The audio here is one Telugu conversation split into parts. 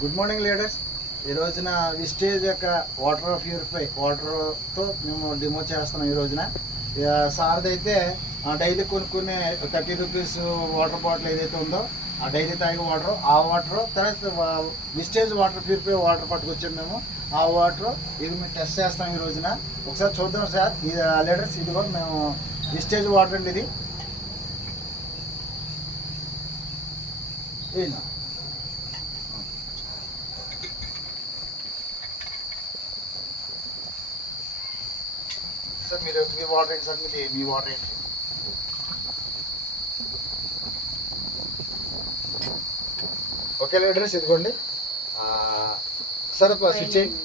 Good morning leaders. ఈ రోజున విస్టేజ్ యొక్క వాటర్ ప్యూరిఫై వాటర్తో మేము డెమో చేస్తున్నాం. ఈ రోజున సార్ది అయితే డైలీ కొనుక్కునే 30 రూపీస్ వాటర్ బాటిల్ ఏదైతే ఉందో ఆ డైలీ తాగే వాటర్, ఆ వాటర్ తర్వాత విస్టేజ్ వాటర్ ప్యూరిఫై వాటర్ పట్టుకొచ్చాము మేము. ఆ వాటర్ ఇది మేము టెస్ట్ చేస్తాం ఈ రోజున. ఒకసారి చూద్దాం సార్. ఇది లీడర్స్, ఇది కూడా మేము విస్టేజ్ వాటర్ అండి. ఇది సార్ మీరు మీ వాటర్ ఏంటి సార్? మీ వాటర్ ఏంటి? ఓకే లీడర్స్, ఇదిగోండి సార్. స్విచ్ చేయండి.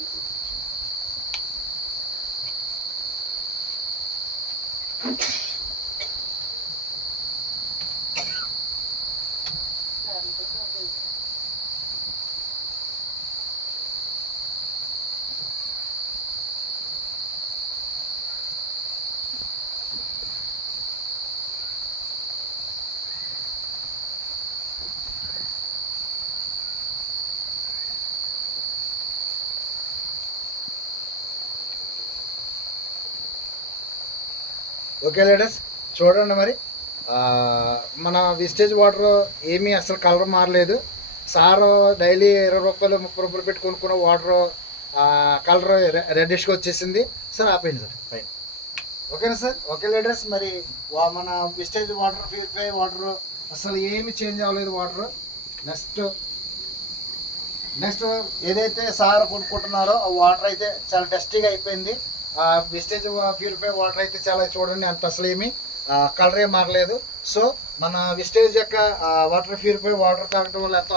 ఓకే లీడర్స్, చూడండి మరి. మన విస్టేజ్ వాటర్ ఏమీ అసలు కలర్ మారలేదు. సారు డైలీ 20 రూపాయలు 30 రూపాయలు పెట్టి కొనుక్కున్న వాటర్ కలర్ రెడ్డిష్గా వచ్చేసింది. సార్ ఆపేయండి సార్ పైన. ఓకేనా సార్? ఓకే లీడర్స్, మరి మన విస్టేజ్ వాటర్ ప్యూరిఫై వాటర్ అసలు ఏమి చేంజ్ అవ్వలేదు వాటర్. నెక్స్ట్ ఏదైతే సార్ కొనుక్కుంటున్నారో ఆ వాటర్ అయితే చాలా టెస్టీగా అయిపోయింది. విస్టేజ్ ప్యూరిఫై వాటర్ అయితే చాలా చూడండి, అంత అసలు ఏమి కలర్ ఏం మారలేదు. సో మన విస్టేజ్ యొక్క వాటర్ ప్యూరిఫై వాటర్ తాగడం వల్ల ఎంతో